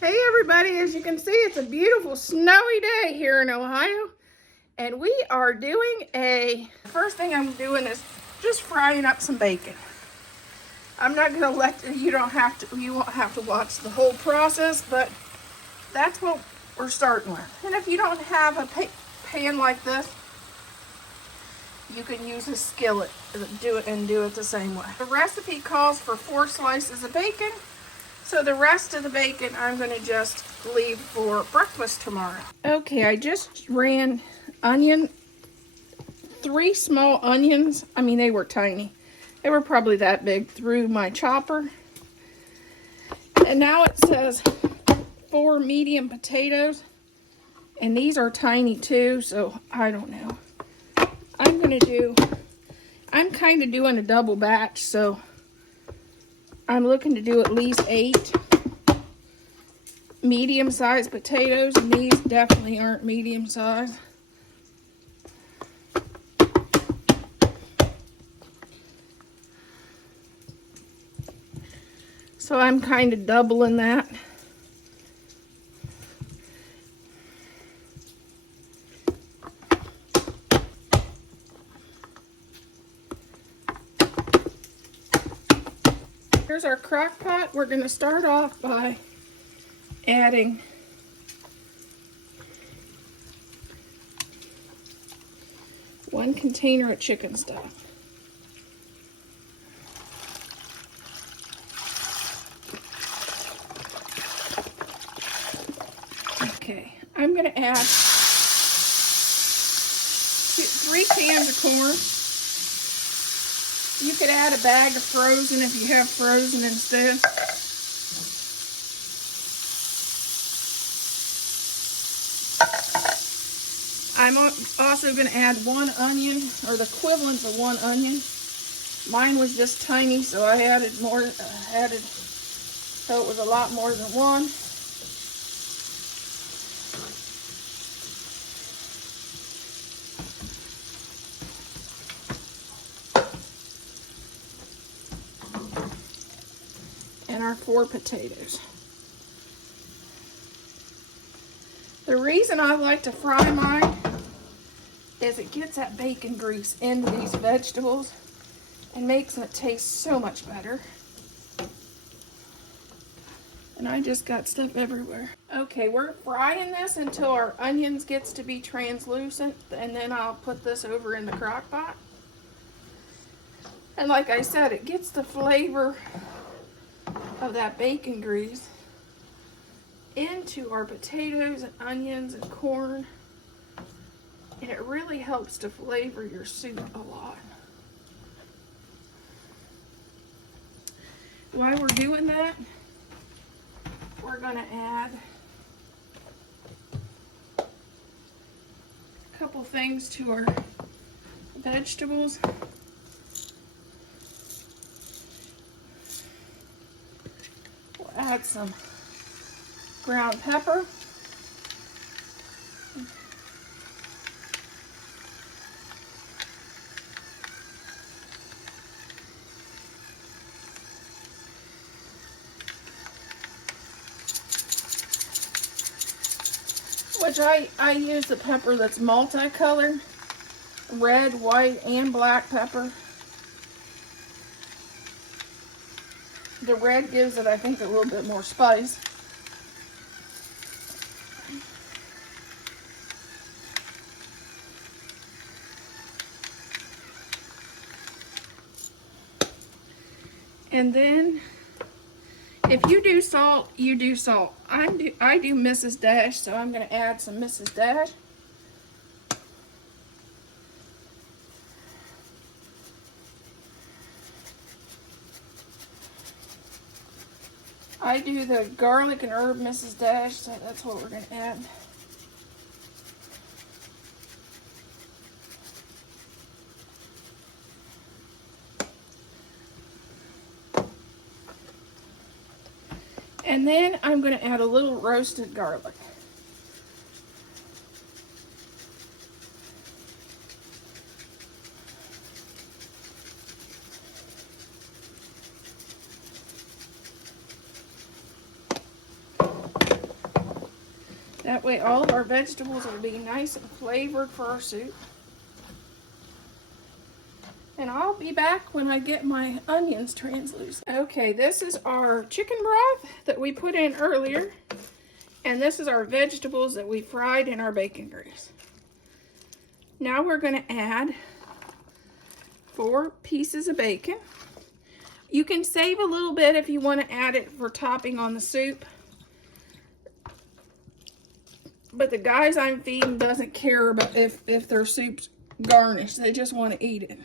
Hey everybody, as you can see, it's a beautiful snowy day here in Ohio, and we are doing first thing I'm doing is just frying up some bacon. I'm not gonna you won't have to watch the whole process, but that's what we're starting with. And if you don't have a pan like this, you can use a skillet to do it the same way. The recipe calls for 4 slices of bacon. So the rest of the bacon I'm going to just leave for breakfast tomorrow. Okay, I just ran 3 small onions. I mean, they were tiny. They were probably that big through my chopper. And now it says 4 medium potatoes. And these are tiny too, so I don't know. I'm kind of doing a double batch, so I'm looking to do at least 8 medium-sized potatoes, and these definitely aren't medium-sized. So I'm kind of doubling that. Here's our crock pot. We're going to start off by adding one container of chicken stock. Okay, I'm going to add 3 cans of corn. You could add a bag of frozen if you have frozen instead. I'm also going to add 1 onion, or the equivalent of 1 onion. Mine was just tiny, so I added more, so it was a lot more than 1. And our 4 potatoes. The reason I like to fry mine is it gets that bacon grease into these vegetables and makes it taste so much better. And I just got stuff everywhere. Okay, we're frying this until our onions gets to be translucent, and then I'll put this over in the crock pot. And like I said, it gets the flavor of that bacon grease into our potatoes and onions and corn, and it really helps to flavor your soup a lot. While we're doing that, we're going to add a couple things to our vegetables. We'll add some ground pepper. Which I use the pepper that's multicolored, red, white, and black pepper. The red gives it, I think, a little bit more spice. And then, if you do salt, you do salt. I do Mrs. Dash, so I'm going to add some Mrs. Dash. I do the garlic and herb Mrs. Dash, so that's what we're going to add. And then I'm going to add a little roasted garlic. way all of our vegetables will be nice and flavored for our soup. And I'll be back when I get my onions translucent. Okay, this is our chicken broth that we put in earlier. And this is our vegetables that we fried in our bacon grease. Now we're going to add 4 pieces of bacon. You can save a little bit if you want to add it for topping on the soup. But the guys I'm feeding doesn't care about if their soup's garnished. They just want to eat it.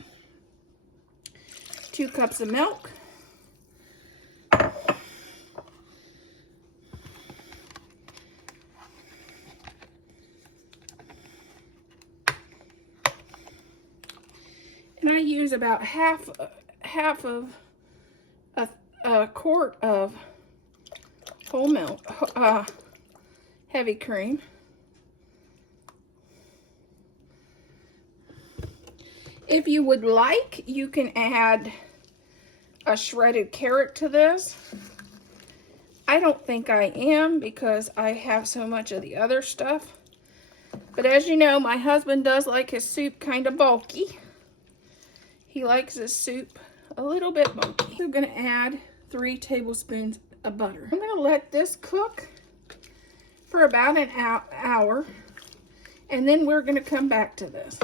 2 cups of milk. And I use about half of a quart of whole milk, heavy cream. If you would like, you can add a shredded carrot to this. I don't think I am because I have so much of the other stuff. But as you know, my husband does like his soup kind of bulky. He likes his soup a little bit bulky. I'm going to add 3 tablespoons of butter. I'm going to let this cook for about an hour. And then we're going to come back to this.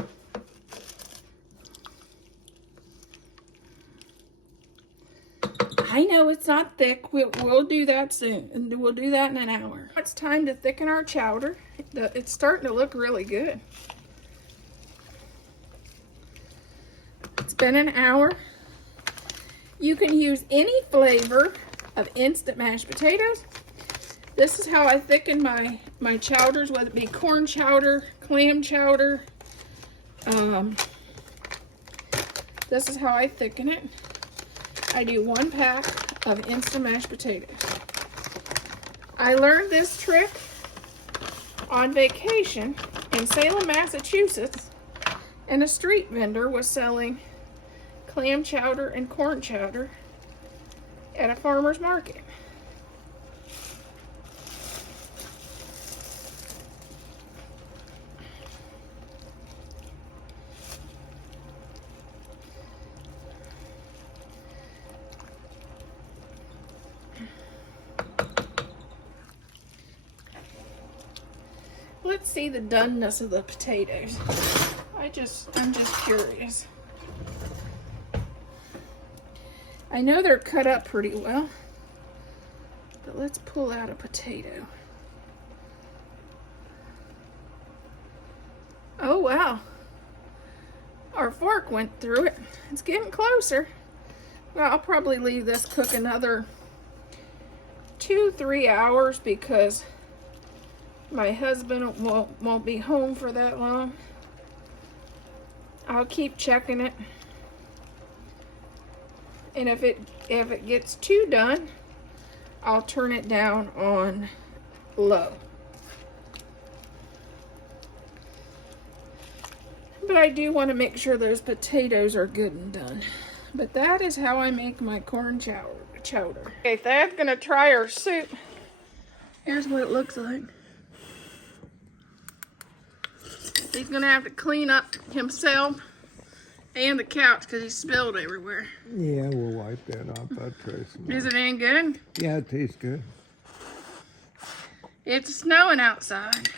I know it's not thick. We'll do that soon. And we'll do that in an hour. It's time to thicken our chowder. It's starting to look really good. It's been an hour. You can use any flavor of instant mashed potatoes. This is how I thicken my chowders, whether it be corn chowder, clam chowder. This is how I thicken it. I do 1 pack of instant mashed potatoes. I learned this trick on vacation in Salem, Massachusetts, and a street vendor was selling clam chowder and corn chowder at a farmer's market. Let's see the doneness of the potatoes. I'm just curious. I know they're cut up pretty well, but let's pull out a potato. Oh wow, our fork went through it. It's getting closer. Well, I'll probably leave this cook another 2-3 hours because my husband won't be home for that long. I'll keep checking it. And if it gets too done, I'll turn it down on low. But I do want to make sure those potatoes are good and done. But that is how I make my corn chowder. Okay, Thad's gonna try our soup. Here's what it looks like. He's gonna have to clean up himself and the couch because he spilled everywhere. Yeah, we'll wipe that off. I'll try some. Is it any good? Yeah, it tastes good. It's snowing outside.